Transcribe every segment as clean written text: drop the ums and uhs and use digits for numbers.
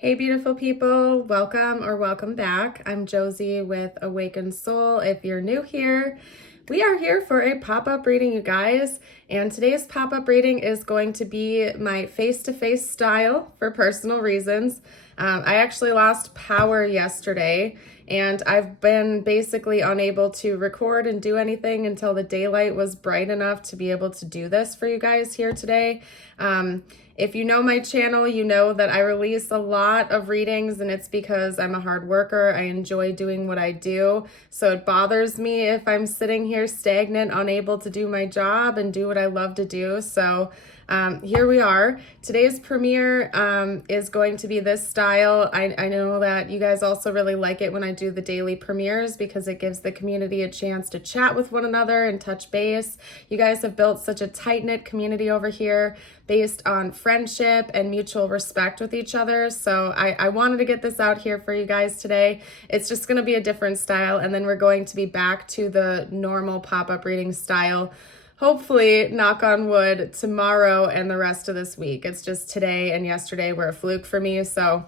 Hey beautiful people, welcome or welcome back. I'm Josie with Awakened Soul. If you're new here, we are here for a pop-up reading, you guys. And today's pop-up reading is going to be my face-to-face style for personal reasons. I actually lost power yesterday and I've been basically unable to record and do anything until the daylight was bright enough to be able to do this for you guys here today. If you know my channel, you know that I release a lot of readings, and it's because I'm a hard worker. I enjoy doing what I do. So it bothers me if I'm sitting here stagnant, unable to do my job and do what I love to do. So here we are. Today's premiere is going to be this style. I know that you guys also really like it when I do the daily premieres because it gives the community a chance to chat with one another and touch base. You guys have built such a tight-knit community over here based on friendship and mutual respect with each other. So I wanted to get this out here for you guys today. It's just going to be a different style, and then we're going to be back to the normal pop-up reading style. Hopefully, knock on wood, tomorrow and the rest of this week. It's just today and yesterday were a fluke for me. So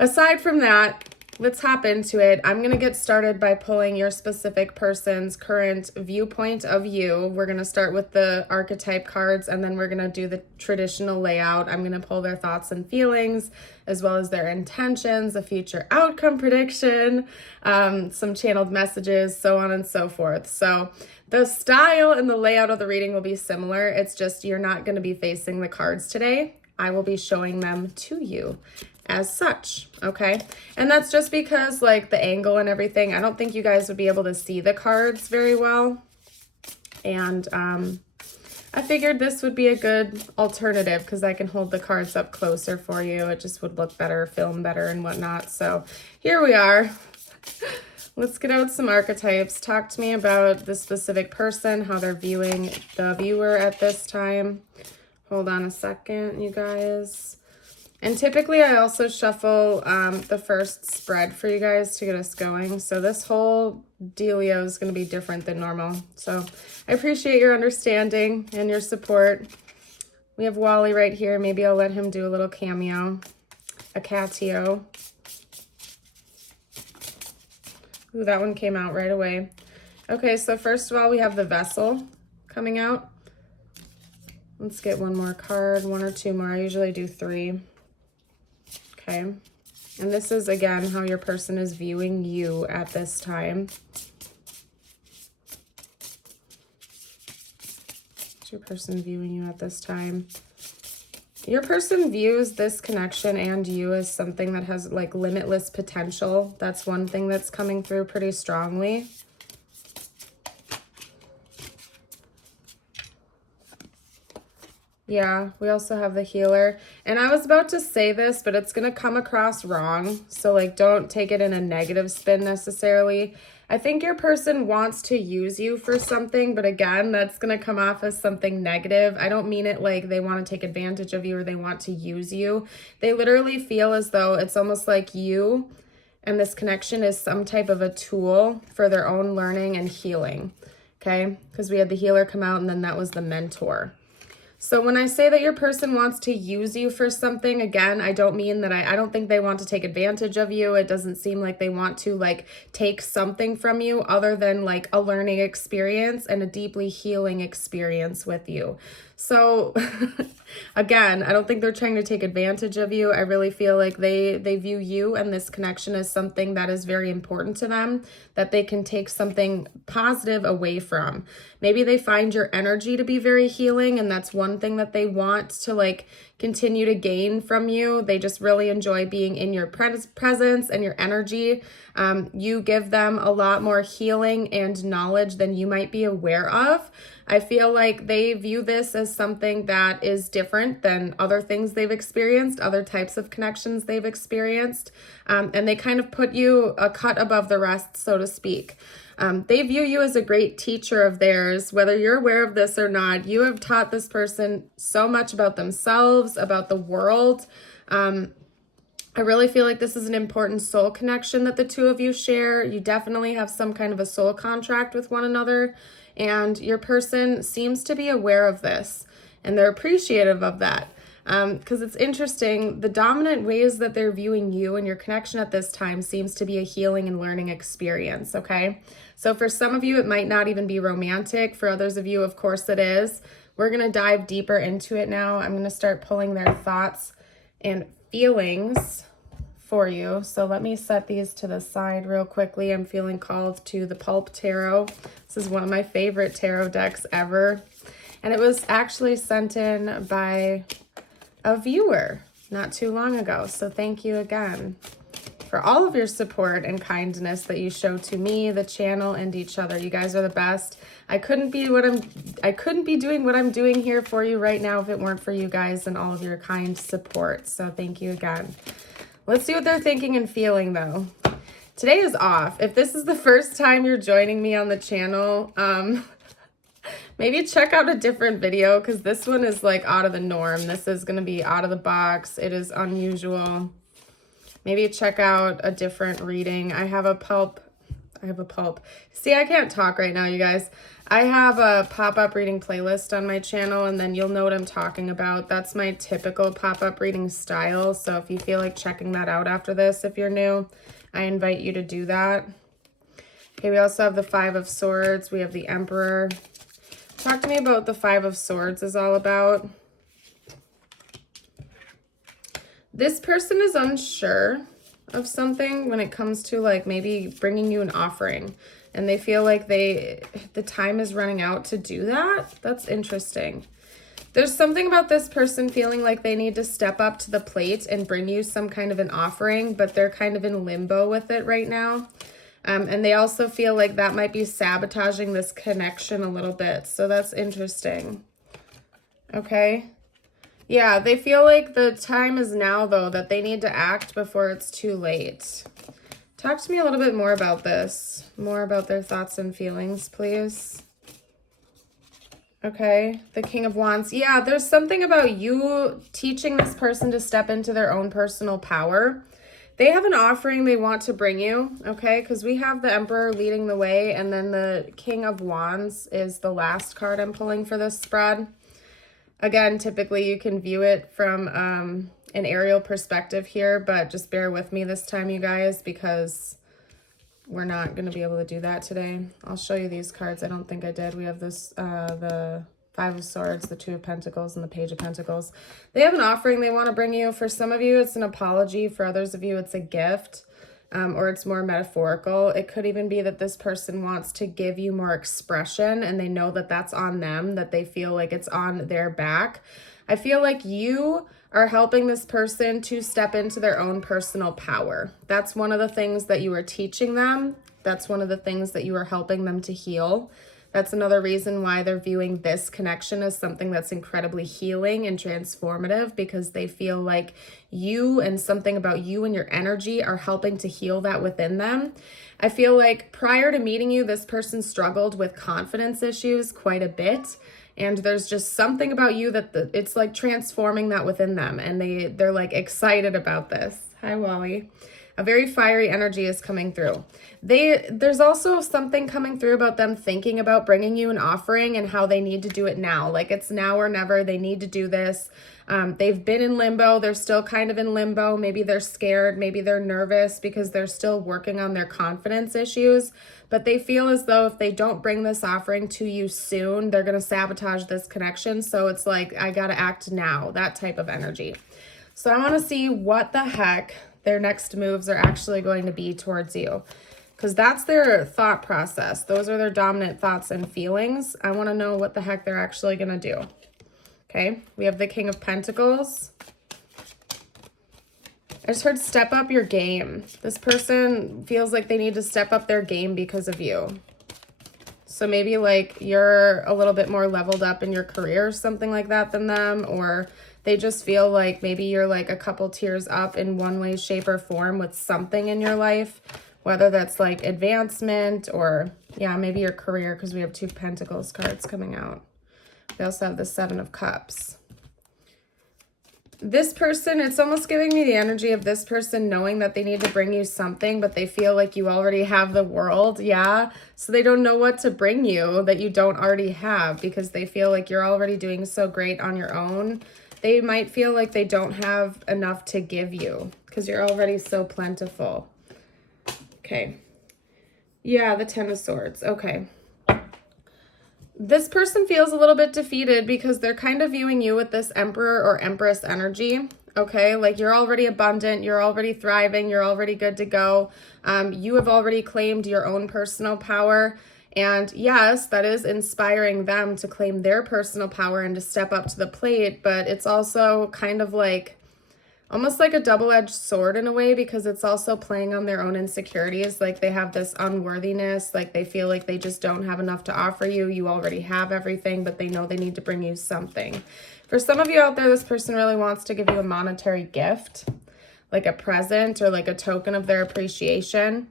aside from that, let's hop into it. I'm going to get started by pulling your specific person's current viewpoint of you. We're going to start with the archetype cards, and then we're going to do the traditional layout. I'm going to pull their thoughts and feelings, as well as their intentions, a future outcome prediction, some channeled messages, so on and so forth. So the style and the layout of the reading will be similar. It's just you're not going to be facing the cards today. I will be showing them to you as such, okay? And that's just because, like, the angle and everything, I don't think you guys would be able to see the cards very well. And I figured this would be a good alternative because I can hold the cards up closer for you. It just would look better, film better and whatnot. So here we are. Let's get out some archetypes. Talk to me about the specific person, how they're viewing the viewer at this time. Hold on a second, you guys. And typically I also shuffle the first spread for you guys to get us going. So this whole dealio is going to be different than normal. So I appreciate your understanding and your support. We have Wally right here. Maybe I'll let him do a little cameo, a catio. Ooh, that one came out right away. Okay, so first of all, we have the vessel coming out. Let's get one more card, one or two more. I usually do three. Okay, and this is, again, how your person is viewing you at this time. What's your person viewing you at this time? Your person views this connection and you as something that has, like, limitless potential. That's one thing that's coming through pretty strongly. Yeah, we also have the healer. And I was about to say this, but it's going to come across wrong. So, like, don't take it in a negative spin necessarily. I think your person wants to use you for something, but again, that's going to come off as something negative. I don't mean it like they want to take advantage of you or they want to use you. They literally feel as though it's almost like you and this connection is some type of a tool for their own learning and healing. Okay? Because we had the healer come out and then that was the mentor. So when I say that your person wants to use you for something, again, I don't mean that I don't think they want to take advantage of you. It doesn't seem like they want to, like, take something from you other than, like, a learning experience and a deeply healing experience with you. So again, I don't think they're trying to take advantage of you. I really feel like they view you and this connection as something that is very important to them, that they can take something positive away from. Maybe they find your energy to be very healing, and that's one thing that they want to, like, continue to gain from you. They just really enjoy being in your presence and your energy. You give them a lot more healing and knowledge than you might be aware of. I feel like they view this as something that is different than other things they've experienced, other types of connections they've experienced, and they kind of put you a cut above the rest, so to speak. They view you as a great teacher of theirs. Whether you're aware of this or not, you have taught this person so much about themselves, about the world. I really feel like this is an important soul connection that the two of you share. You definitely have some kind of a soul contract with one another, and your person seems to be aware of this, and they're appreciative of that. because it's interesting. The dominant ways that they're viewing you and your connection at this time seems to be a healing and learning experience, okay? So for some of you, it might not even be romantic. For others of you, of course it is. We're going to dive deeper into it now. I'm going to start pulling their thoughts and feelings for you. So let me set these to the side real quickly. I'm feeling called to the Pulp Tarot. This is one of my favorite tarot decks ever. And it was actually sent in by a viewer not too long ago. So thank you again for all of your support and kindness that you show to me, the channel, and each other. You guys are the best. I couldn't be doing what I'm doing here for you right now if it weren't for you guys and all of your kind support. So thank you again. Let's see what they're thinking and feeling though. Today is off. If this is the first time you're joining me on the channel, maybe check out a different video because this one is like out of the norm. This is going to be out of the box. It is unusual. Maybe check out a different reading. I have a pulp. See, I can't talk right now, you guys. I have a pop-up reading playlist on my channel, and then you'll know what I'm talking about. That's my typical pop-up reading style. So if you feel like checking that out after this, if you're new, I invite you to do that. Okay, we also have the Five of Swords. We have the Emperor. Talk to me about what the Five of Swords is all about. This person is unsure of something when it comes to like maybe bringing you an offering, and they feel like the time is running out to do that. That's interesting. There's something about this person feeling like they need to step up to the plate and bring you some kind of an offering, but they're kind of in limbo with it right now. And they also feel like that might be sabotaging this connection a little bit. So that's interesting. Okay. Yeah, they feel like the time is now, though, that they need to act before it's too late. Talk to me a little bit more about this. More about their thoughts and feelings, please. Okay, the King of Wands. Yeah, there's something about you teaching this person to step into their own personal power. They have an offering they want to bring you, okay? Because we have the Emperor leading the way, and then the King of Wands is the last card I'm pulling for this spread. Again, typically you can view it from an aerial perspective here, but just bear with me this time, you guys, because we're not going to be able to do that today. I'll show you these cards. I don't think I did. We have this, the Five of Swords, the Two of Pentacles, and the Page of Pentacles. They have an offering they want to bring you. For some of you, it's an apology. For others of you, it's a gift. Or it's more metaphorical. It could even be that this person wants to give you more expression and they know that that's on them, that they feel like it's on their back. I feel like you are helping this person to step into their own personal power. That's one of the things that you are teaching them. That's one of the things that you are helping them to heal. That's another reason why they're viewing this connection as something that's incredibly healing and transformative, because they feel like you and something about you and your energy are helping to heal that within them. I feel like prior to meeting you, this person struggled with confidence issues quite a bit. And there's just something about you that it's like transforming that within them. And they're like excited about this. Hi, Wally. A very fiery energy is coming through. There's also something coming through about them thinking about bringing you an offering and how they need to do it now. Like it's now or never. They need to do this. They've been in limbo. They're still kind of in limbo. Maybe they're scared. Maybe they're nervous because they're still working on their confidence issues. But they feel as though if they don't bring this offering to you soon, they're going to sabotage this connection. So it's like, I got to act now, that type of energy. So I want to see what the heck their next moves are actually going to be towards you, because that's their thought process. Those are their dominant thoughts and feelings. I want to know what the heck they're actually going to do. Okay, we have the King of Pentacles. I just heard step up your game. This person feels like they need to step up their game because of you. So maybe like you're a little bit more leveled up in your career or something like that than them, or they just feel like maybe you're like a couple tiers up in one way, shape, or form with something in your life, whether that's like advancement or, yeah, maybe your career, because we have Two Pentacles cards coming out. We also have the Seven of Cups. This person, it's almost giving me the energy of this person knowing that they need to bring you something, but they feel like you already have the world, yeah? So they don't know what to bring you that you don't already have, because they feel like you're already doing so great on your own. they might feel like they don't have enough to give you because you're already so plentiful. Okay. Yeah, the Ten of Swords. Okay. This person feels a little bit defeated because they're kind of viewing you with this Emperor or Empress energy. Okay, like you're already abundant, you're already thriving, you're already good to go. You have already claimed your own personal power. And yes, that is inspiring them to claim their personal power and to step up to the plate. But it's also kind of like almost like a double-edged sword in a way, because it's also playing on their own insecurities. Like they have this unworthiness, like they feel like they just don't have enough to offer you. You already have everything, but they know they need to bring you something. For some of you out there, this person really wants to give you a monetary gift, like a present or like a token of their appreciation.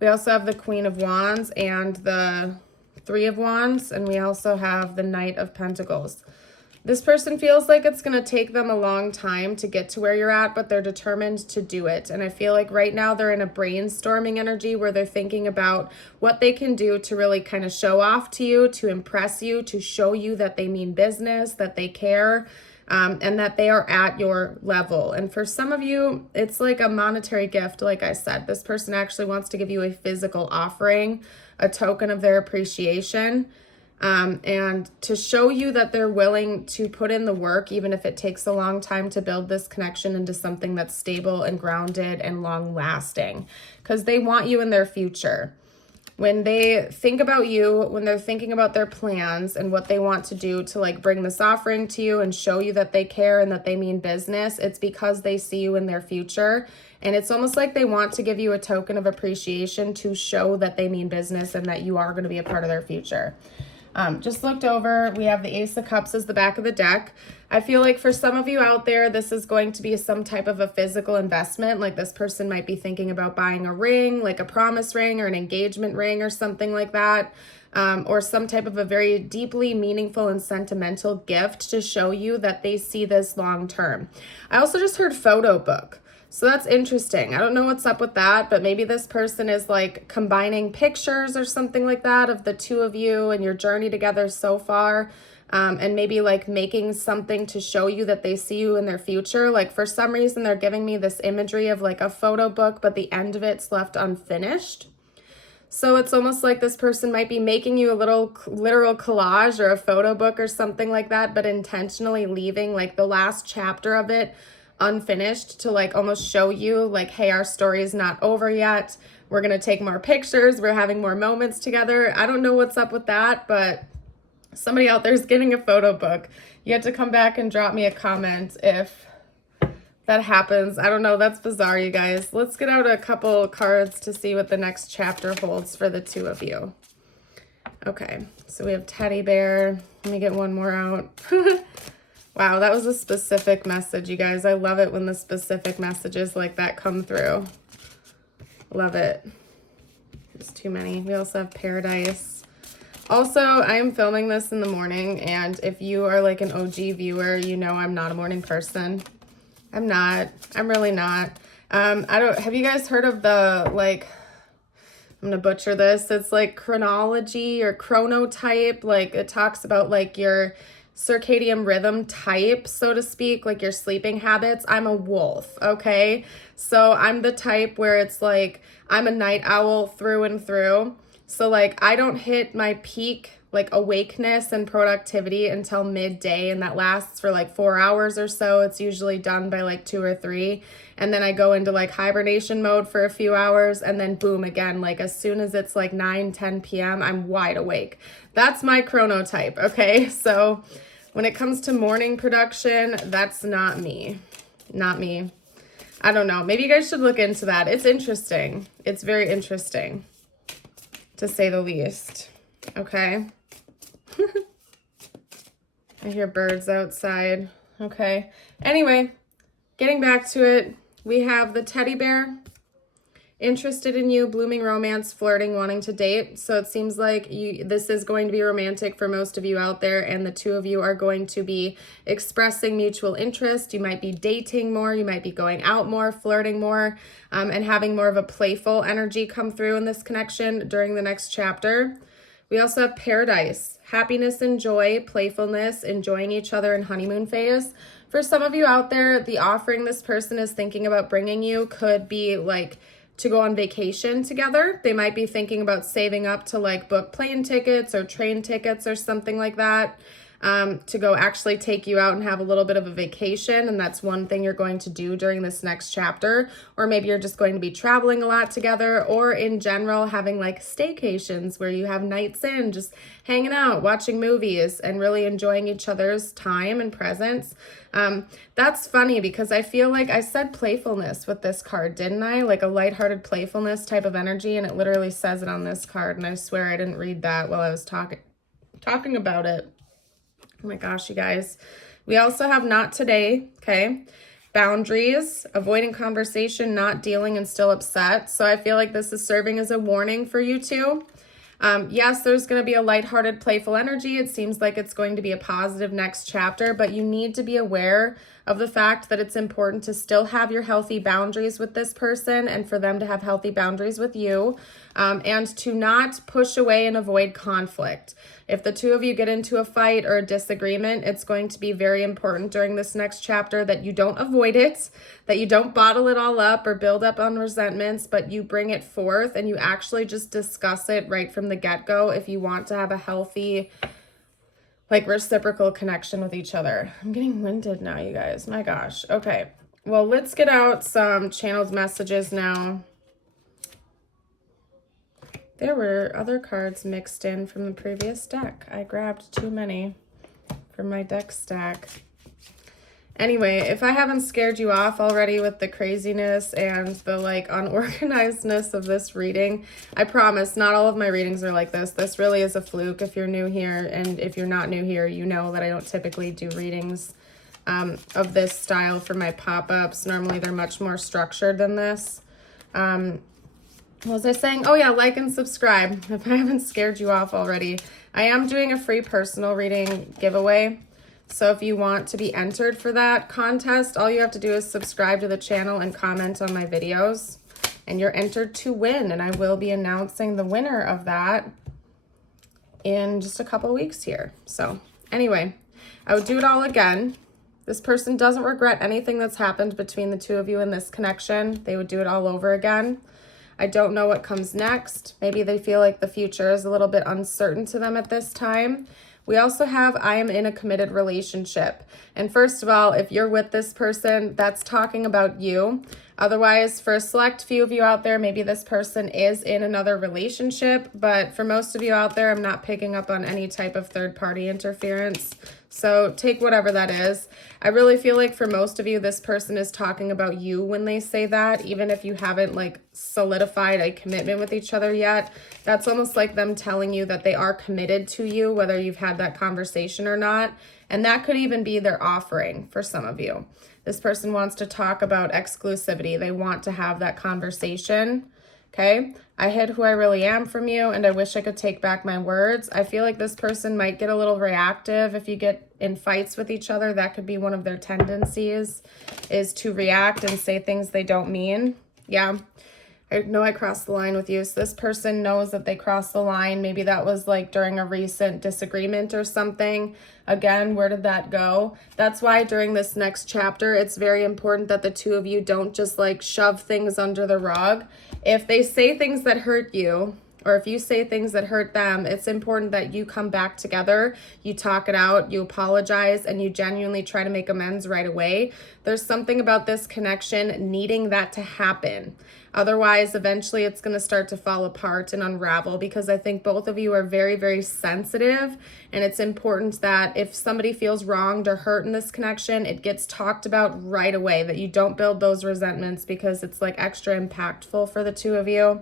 We also have the Queen of Wands and the Three of Wands, and we also have the Knight of Pentacles. This person feels like it's going to take them a long time to get to where you're at, but they're determined to do it. And I feel like right now they're in a brainstorming energy where they're thinking about what they can do to really kind of show off to you, to impress you, to show you that they mean business, that they care, and that they are at your level. And for some of you, it's like a monetary gift. Like I said, this person actually wants to give you a physical offering, a token of their appreciation. And to show you that they're willing to put in the work, even if it takes a long time to build this connection into something that's stable and grounded and long lasting, because they want you in their future. When they think about you, when they're thinking about their plans and what they want to do to like bring this offering to you and show you that they care and that they mean business, it's because they see you in their future. And it's almost like they want to give you a token of appreciation to show that they mean business and that you are going to be a part of their future. Just looked over, we have the Ace of Cups as the back of the deck. I feel like for some of you out there, this is going to be some type of a physical investment. Like this person might be thinking about buying a ring, like a promise ring or an engagement ring or something like that. Or some type of a very deeply meaningful and sentimental gift to show you that they see this long term. I also just heard photo book. So that's interesting. I don't know what's up with that, but maybe this person is like combining pictures or something like that of the two of you and your journey together so far. And maybe like making something to show you that they see you in their future. Like for some reason, they're giving me this imagery of like a photo book, but the end of it's left unfinished. So it's almost like this person might be making you a little literal collage or a photo book or something like that, but intentionally leaving like the last chapter of it unfinished to like almost show you like, hey, our story is not over yet. We're going to take more pictures. We're having more moments together. I don't know what's up with that, but somebody out there is getting a photo book. You have to come back and drop me a comment if that happens. I don't know. That's bizarre, you guys. Let's get out a couple cards to see what the next chapter holds for the two of you. Okay, so we have teddy bear. Let me get one more out. Wow, that was a specific message, you guys. I love it when the specific messages like that come through. Love it. There's too many. We also have paradise. Also, I am filming this in the morning, and if you are like an OG viewer, you know I'm not a morning person. I'm not. I'm really not. Have you guys heard of the, like, I'm gonna butcher this. It's like chronology or chronotype. Like it talks about like your circadian rhythm type, so to speak, like your sleeping habits. I'm a wolf, okay? So I'm the type where it's like, I'm a night owl through and through. So like I don't hit my peak like awakeness and productivity until midday, and that lasts for like 4 hours or so. It's usually done by like 2 or 3. And then I go into like hibernation mode for a few hours, and then boom again, like as soon as it's like 9-10 p.m., I'm wide awake. That's my chronotype, okay? So when it comes to morning production, that's not me. Not me. I don't know. Maybe you guys should look into that. It's interesting. It's very interesting, to say the least. Okay. I hear birds outside. Okay. Anyway, getting back to it, we have the teddy bear. Interested in you, blooming romance, flirting, wanting to date. So it seems like this is going to be romantic for most of you out there, and the two of you are going to be expressing mutual interest. You might be dating more, you might be going out more, flirting more, and having more of a playful energy come through in this connection during the next chapter. We also have paradise, happiness and joy, playfulness, enjoying each other in honeymoon phase. For some of you out there, the offering this person is thinking about bringing you could be like to go on vacation together. They might be thinking about saving up to like book plane tickets or train tickets or something like that. To go actually take you out and have a little bit of a vacation. And that's one thing you're going to do during this next chapter. Or maybe you're just going to be traveling a lot together, or in general, having like staycations where you have nights in, just hanging out, watching movies, and really enjoying each other's time and presence. That's funny because I feel like I said playfulness with this card, didn't I? Like a lighthearted playfulness type of energy. And it literally says it on this card. And I swear I didn't read that while I was talking about it. Oh my gosh, you guys. We also have not today, okay? Boundaries, avoiding conversation, not dealing, and still upset. So I feel like this is serving as a warning for you two. Yes, there's going to be a lighthearted, playful energy. It seems like it's going to be a positive next chapter, but you need to be aware of the fact that it's important to still have your healthy boundaries with this person and for them to have healthy boundaries with you, and to not push away and avoid conflict. If the two of you get into a fight or a disagreement, it's going to be very important during this next chapter that you don't avoid it, that you don't bottle it all up or build up on resentments, but you bring it forth and you actually just discuss it right from the get-go if you want to have a healthy, like, reciprocal connection with each other. I'm getting winded now, you guys. My gosh. Okay. Well, let's get out some channeled messages now. There were other cards mixed in from the previous deck. I grabbed too many from my deck stack. Anyway, if I haven't scared you off already with the craziness and the like unorganizedness of this reading, I promise not all of my readings are like this. This really is a fluke if you're new here, and if you're not new here, you know that I don't typically do readings of this style for my pop-ups. Normally they're much more structured than this. What was I saying? Oh yeah, like and subscribe if I haven't scared you off already. I am doing a free personal reading giveaway. So if you want to be entered for that contest, all you have to do is subscribe to the channel and comment on my videos, and you're entered to win. And I will be announcing the winner of that in just a couple weeks here. So anyway, I would do it all again. This person doesn't regret anything that's happened between the two of you in this connection. They would do it all over again. I don't know what comes next. Maybe they feel like the future is a little bit uncertain to them at this time. We also have, I am in a committed relationship. And first of all, if you're with this person, that's talking about you. Otherwise, for a select few of you out there, maybe this person is in another relationship. But for most of you out there, I'm not picking up on any type of third-party interference. So take whatever that is. I really feel like for most of you, this person is talking about you when they say that, even if you haven't like solidified a commitment with each other yet. That's almost like them telling you that they are committed to you, whether you've had that conversation or not. And that could even be their offering for some of you. This person wants to talk about exclusivity. They want to have that conversation. Okay, I hid who I really am from you, and I wish I could take back my words. I feel like this person might get a little reactive if you get in fights with each other. That could be one of their tendencies, is to react and say things they don't mean. Yeah, I know I crossed the line with you. So this person knows that they crossed the line. Maybe that was like during a recent disagreement or something. Again, where did that go? That's why during this next chapter, it's very important that the two of you don't just like shove things under the rug. If they say things that hurt you, or if you say things that hurt them, it's important that you come back together, you talk it out, you apologize, and you genuinely try to make amends right away. There's something about this connection needing that to happen. Otherwise, eventually it's going to start to fall apart and unravel, because I think both of you are very, very sensitive, and it's important that if somebody feels wronged or hurt in this connection, it gets talked about right away, that you don't build those resentments, because it's like extra impactful for the two of you.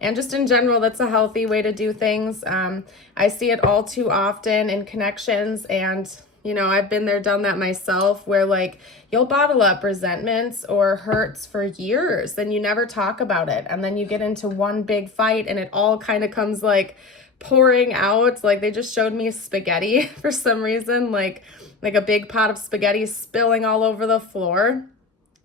And just in general, that's a healthy way to do things. I see it all too often in connections, and you know, I've been there, done that myself, where like you'll bottle up resentments or hurts for years, then you never talk about it. And then you get into one big fight and it all kind of comes like pouring out. Like they just showed me spaghetti for some reason, like a big pot of spaghetti spilling all over the floor.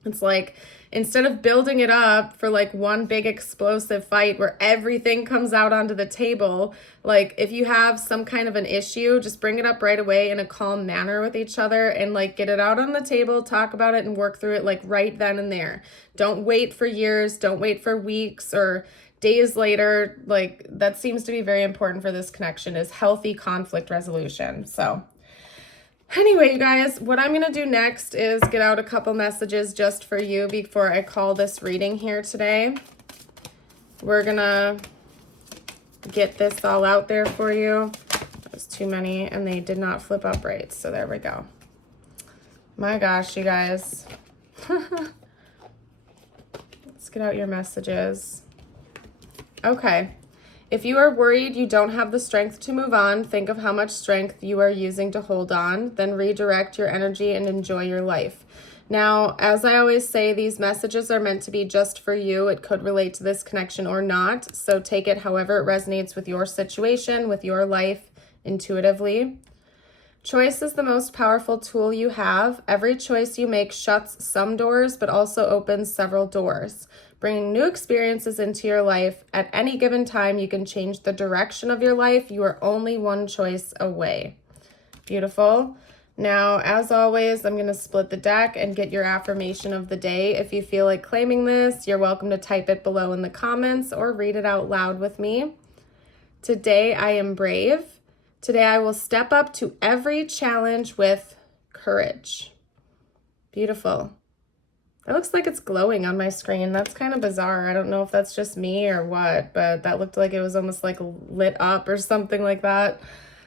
It's like instead of building it up for like one big explosive fight where everything comes out onto the table, like if you have some kind of an issue, just bring it up right away in a calm manner with each other and like get it out on the table, talk about it and work through it like right then and there. Don't wait for years, don't wait for weeks or days later. Like that seems to be very important for this connection, is healthy conflict resolution. So anyway, you guys, what I'm going to do next is get out a couple messages just for you before I call this reading here today. We're going to get this all out there for you. There's too many and they did not flip up right. So there we go. My gosh, you guys. Let's get out your messages. Okay. If you are worried you don't have the strength to move on, think of how much strength you are using to hold on, then redirect your energy and enjoy your life. Now, as I always say, these messages are meant to be just for you. It could relate to this connection or not, so take it however it resonates with your situation, with your life, intuitively. Choice is the most powerful tool you have. Every choice you make shuts some doors, but also opens several doors. Bringing new experiences into your life. At any given time, you can change the direction of your life. You are only one choice away. Beautiful. Now, as always, I'm going to split the deck and get your affirmation of the day. If you feel like claiming this, you're welcome to type it below in the comments or read it out loud with me. Today, I am brave. Today, I will step up to every challenge with courage. Beautiful. That looks like it's glowing on my screen. That's kind of bizarre. I don't know if that's just me or what, but that looked like it was almost like lit up or something like that.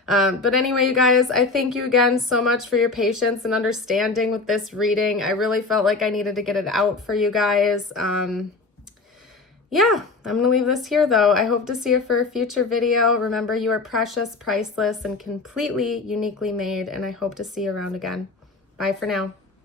But anyway, you guys, I thank you again so much for your patience and understanding with this reading. I really felt like I needed to get it out for you guys. Yeah, I'm going to leave this here though. I hope to see you for a future video. Remember, you are precious, priceless, and completely uniquely made, and I hope to see you around again. Bye for now.